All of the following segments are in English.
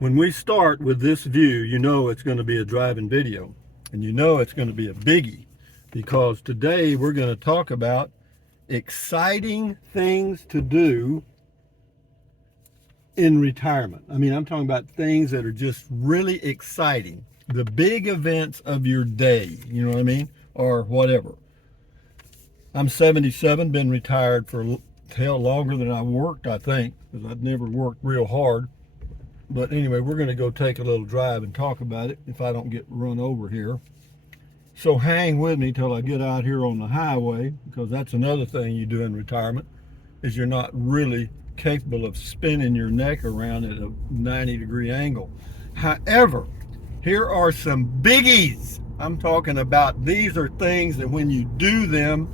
When we start with this view, you know it's going to be a driving video, and you know it's going to be a biggie, because today we're going to talk about exciting things to do in retirement. I mean, I'm talking about things that are just really exciting, the big events of your day, you know what I mean, or whatever. I'm 77, been retired for hell longer than I worked, I think, because I've never worked real hard. But anyway, we're going to go take a little drive and talk about it if I don't get run over here. So hang with me till I get out here on the highway, because that's another thing you do in retirement, is you're not really capable of spinning your neck around at a 90-degree angle. However, here are some biggies. I'm talking about, these are things that when you do them,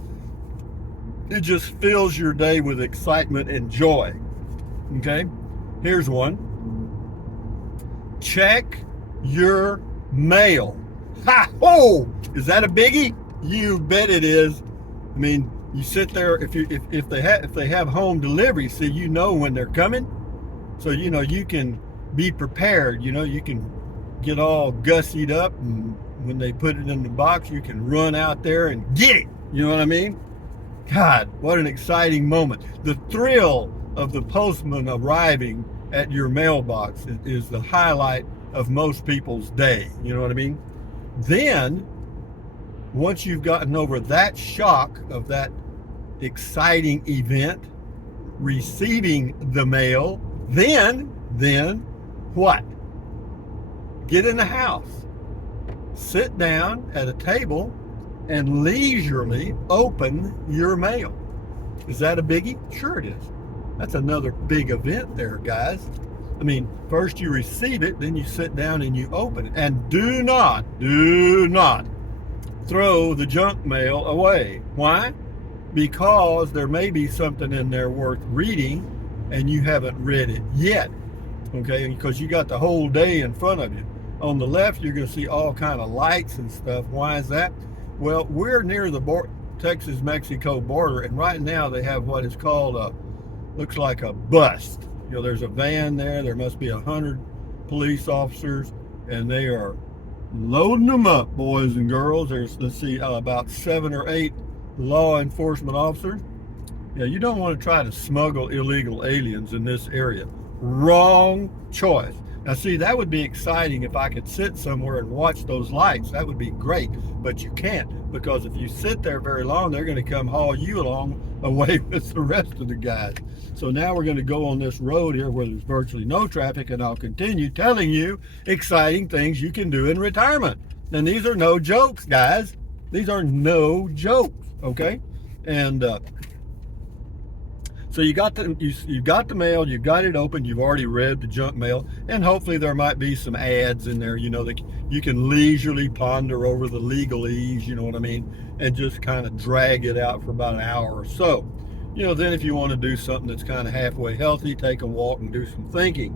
it just fills your day with excitement and joy. Okay? Here's one. Check your mail. Ha ho! Is that a biggie? You bet it is. I mean, you sit there, if they have home delivery, so you know when they're coming. So you know you can be prepared, you can get all gussied up, and when they put it in the box, you can run out there and get it. You know what I mean? God, what an exciting moment. The thrill of the postman arriving at your mailbox is the highlight of most people's day. You know what I mean? Then, once you've gotten over that shock of that exciting event, receiving the mail, then what? Get in the house, sit down at a table, and leisurely open your mail. Is that a biggie? Sure it is. That's another big event there, guys. I mean, first you receive it, then you sit down and you open it. And do not throw the junk mail away. Why? Because there may be something in there worth reading and you haven't read it yet. Okay, because you got the whole day in front of you. On the left, you're going to see all kind of lights and stuff. Why is that? Well, we're near the Texas-Mexico border, and right now they have what is called looks like a bust. There's a van there. There must be 100 police officers, and they are loading them up, boys and girls. There's, let's see, about 7 or 8 law enforcement officers. Yeah, you don't want to try to smuggle illegal aliens in this area. Wrong choice. Now, see, that would be exciting if I could sit somewhere and watch those lights. That would be great, but you can't, because if you sit there very long, they're going to come haul you along away with the rest of the guys. So now we're going to go on this road here where there's virtually no traffic, and I'll continue telling you exciting things you can do in retirement. And these are no jokes, guys. These are no jokes, okay? And so you got the mail, you got it open, you've already read the junk mail, and hopefully there might be some ads in there, that you can leisurely ponder over the legalese, you know what I mean, and just kind of drag it out for about an hour or so. Then if you want to do something that's kind of halfway healthy, take a walk and do some thinking.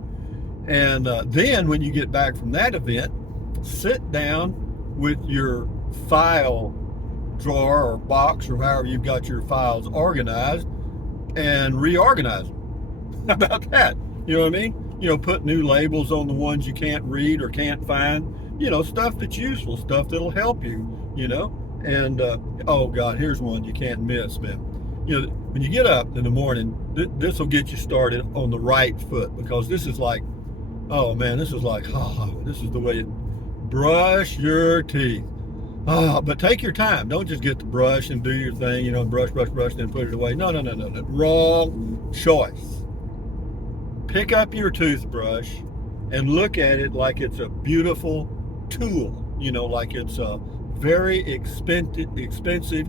And then when you get back from that event, sit down with your file drawer or box or however you've got your files organized, and reorganize them. How about that? You know what I mean? Put new labels on the ones you can't read or can't find. Stuff that's useful, stuff that'll help you, And, oh God, here's one you can't miss, man. When you get up in the morning, this will get you started on the right foot, because this is like, oh man, this is the way you brush your teeth. But take your time. Don't just get the brush and do your thing, brush, then put it away. No. Wrong choice. Pick up your toothbrush and look at it like it's a beautiful tool, like it's a very expensive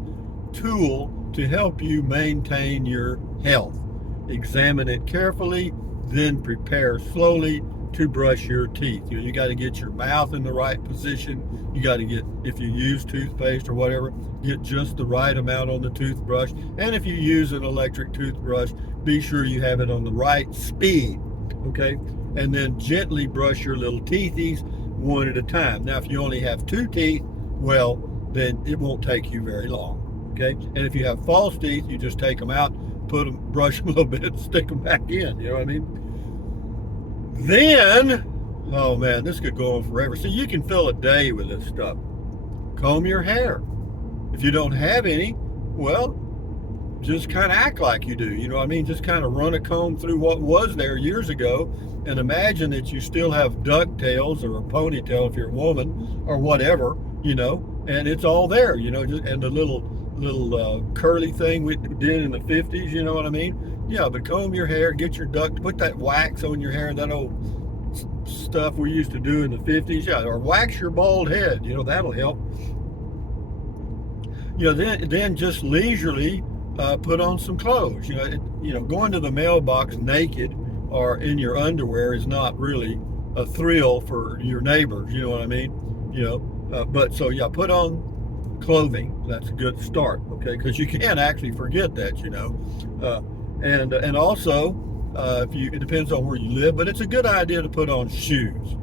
tool to help you maintain your health. Examine it carefully, then prepare slowly to brush your teeth. You got to get your mouth in the right position. You got to get, if you use toothpaste or whatever, get just the right amount on the toothbrush. And if you use an electric toothbrush, be sure you have it on the right speed, okay? And then gently brush your little teethies one at a time. Now, if you only have 2 teeth, well, then it won't take you very long, okay? And if you have false teeth, you just take them out, brush them a little bit, and stick them back in, you know what I mean? Then Oh man, this could go on forever. So you can fill a day with this stuff. Comb your hair. If you don't have any, well, just kind of act like you do. You know what I mean? Just kind of run a comb through what was there years ago and imagine that you still have ducktails or a ponytail if you're a woman or whatever, and it's all there, and the little curly thing we did in the 50s, you know what I mean? Yeah, but comb your hair, get your duct, put that wax on your hair, that old stuff we used to do in the 50s, yeah, or wax your bald head, that'll help. Then just leisurely put on some clothes. Going to the mailbox naked or in your underwear is not really a thrill for your neighbors. You know what I mean? But so yeah, put on clothing. That's a good start. Okay, because you can't actually forget that. And also it depends on where you live, but it's a good idea to put on shoes.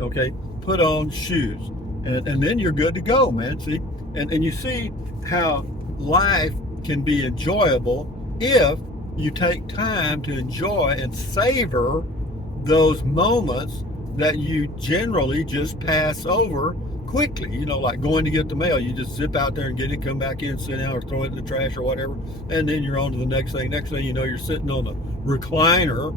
Okay, put on shoes, and then you're good to go, man. See, and you see how life can be enjoyable if you take time to enjoy and savor those moments that you generally just pass over quickly. Like going to get the mail, you just zip out there and get it, come back in, sit down or throw it in the trash or whatever, and then you're on to the next thing. Next thing you know, you're sitting on the recliner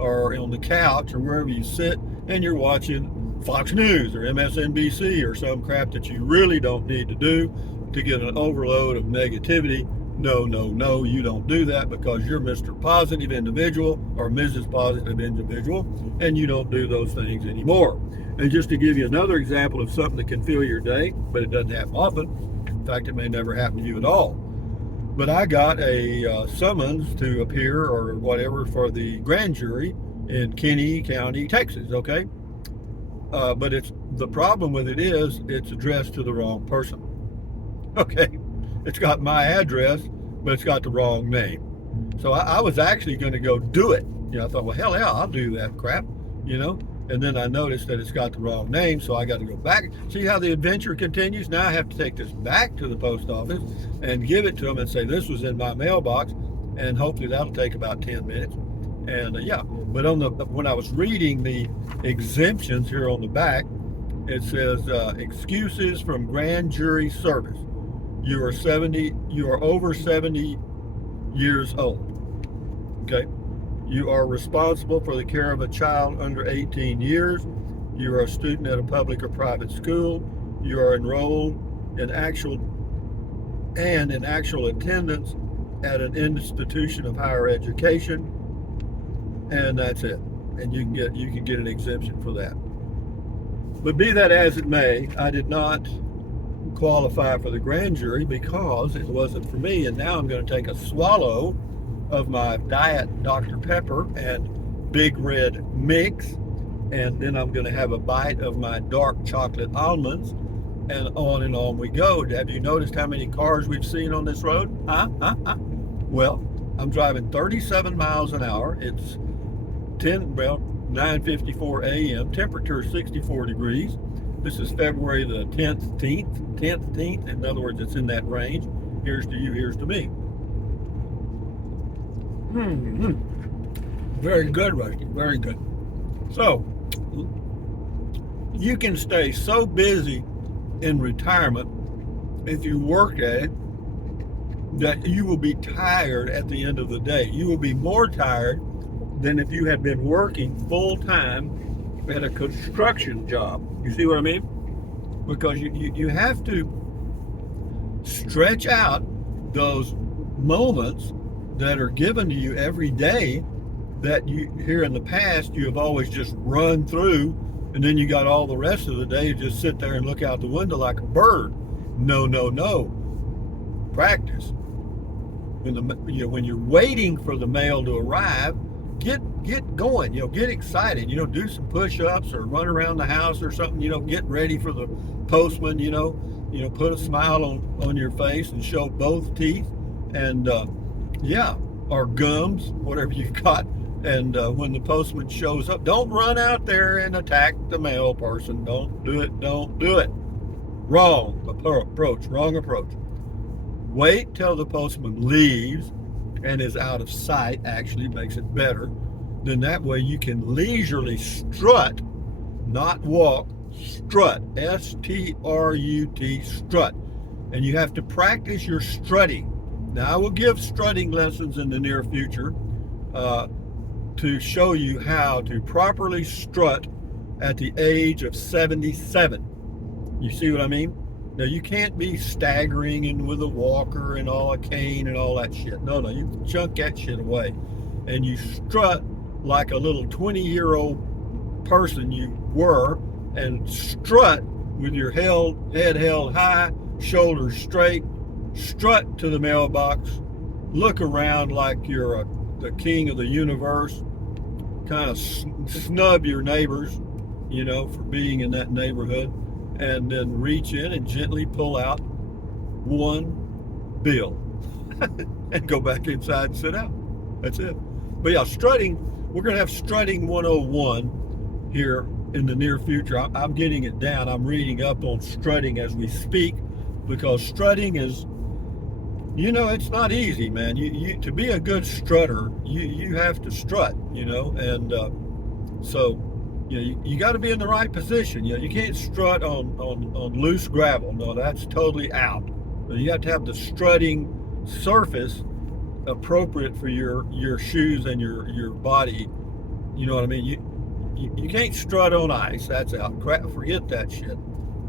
or on the couch or wherever you sit, and you're watching Fox News or MSNBC or some crap that you really don't need to do to get an overload of negativity. No, you don't do that, because you're Mr. Positive Individual or Mrs. Positive Individual, and you don't do those things anymore. And just to give you another example of something that can fill your day, but it doesn't happen often. In fact, it may never happen to you at all. But I got a summons to appear or whatever for the grand jury in Kinney County, Texas, okay? But the problem with it is it's addressed to the wrong person. Okay, it's got my address, but it's got the wrong name. So I was actually going to go do it. I thought, well, hell yeah, I'll do that crap, And then I noticed that it's got the wrong name, so I got to go back. See how the adventure continues? Now I have to take this back to the post office and give it to them and say, this was in my mailbox, and hopefully that'll take about 10 minutes. And but when I was reading the exemptions here on the back, it says excuses from grand jury service. You are over 70 years old. Okay. You are responsible for the care of a child under 18 years. You are a student at a public or private school. You are enrolled in actual attendance at an institution of higher education. And that's it. And you can get an exemption for that. But be that as it may, I did not qualify for the grand jury because it wasn't for me, and now I'm going to take a swallow of my diet Dr. Pepper and Big Red Mix, and then I'm going to have a bite of my dark chocolate almonds, and on we go. Have you noticed how many cars we've seen on this road? Well, I'm driving 37 miles an hour. It's 9:54 a.m. Temperature 64 degrees. This is February the 10th. In other words, it's in that range. Here's to you, here's to me. Very good, Rusty. Very good. So, you can stay so busy in retirement if you work at it that you will be tired at the end of the day. You will be more tired than if you had been working full time at a construction job. You see what I mean? Because you have to stretch out those moments that are given to you every day that you here in the past you have always just run through, and then you got all the rest of the day to just sit there and look out the window like a bird. No. Practice. When you're waiting for the mail to arrive, get going, get excited, do some push-ups or run around the house or something, get ready for the postman, put a smile on your face and show both teeth and or gums, whatever you've got. And when the postman shows up, don't run out there and attack the mail person. Don't do it. Wrong approach. Wait till the postman leaves and is out of sight. Actually makes it better. Then that way you can leisurely strut not walk, strut, S-T-R-U-T, strut. And you have to practice your strutting. Now, I will give strutting lessons in the near future to show you how to properly strut at the age of 77. You see what I mean? Now, you can't be staggering and with a walker and all a cane and all that shit. No, you chunk that shit away. And you strut like a little 20-year-old person you were, and strut with your head held high, shoulders straight, strut to the mailbox, look around like you're the king of the universe, kind of snub your neighbors, for being in that neighborhood, and then reach in and gently pull out one bill and go back inside and sit down. That's it. But yeah, strutting, we're going to have strutting 101 here in the near future. I'm getting it down. I'm reading up on strutting as we speak, because strutting is, it's not easy, man. You to be a good strutter, you have to strut, and so you got to be in the right position. You can't strut on loose gravel. No, that's totally out. You have to have the strutting surface appropriate for your shoes and your body. You know what I mean? You can't strut on ice. That's out. Forget that shit.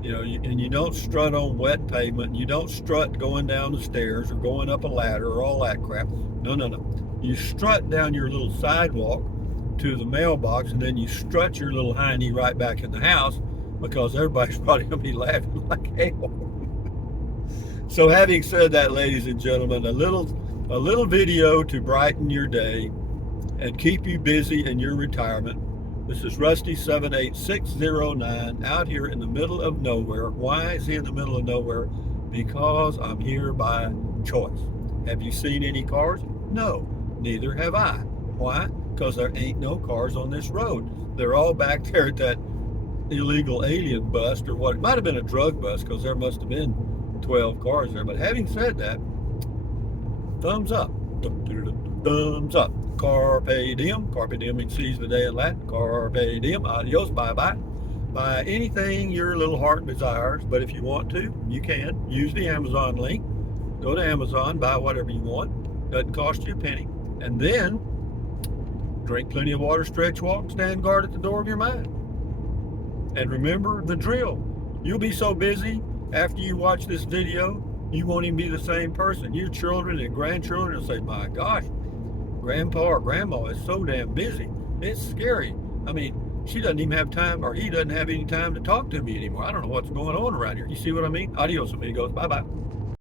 And you don't strut on wet pavement. You don't strut going down the stairs or going up a ladder or all that crap. No. You strut down your little sidewalk to the mailbox, and then you strut your little hiney right back in the house, because everybody's probably going to be laughing like hell. So having said that, ladies and gentlemen, a little video to brighten your day and keep you busy in your retirement. This is Rusty 78609 out here in the middle of nowhere. Why is he in the middle of nowhere? Because I'm here by choice. Have you seen any cars? No, neither have I. Why? Because there ain't no cars on this road. They're all back there at that illegal alien bust, or what? It might have been a drug bust, because there must have been 12 cars there. But having said that, thumbs up. Thumbs up. Carpe diem. Carpe diem seize the day in Latin. Carpe diem. Adios. Bye-bye. Buy anything your little heart desires. But if you want to, you can. Use the Amazon link. Go to Amazon. Buy whatever you want. Doesn't cost you a penny. And then drink plenty of water, stretch, walk, stand guard at the door of your mind. And remember the drill. You'll be so busy after you watch this video, you won't even be the same person. Your children and grandchildren will say, my gosh, grandpa or grandma is so damn busy. It's scary. I mean, she doesn't even have time, or he doesn't have any time to talk to me anymore. I don't know what's going on around here. You see what I mean? Adios, amigos. Bye-bye.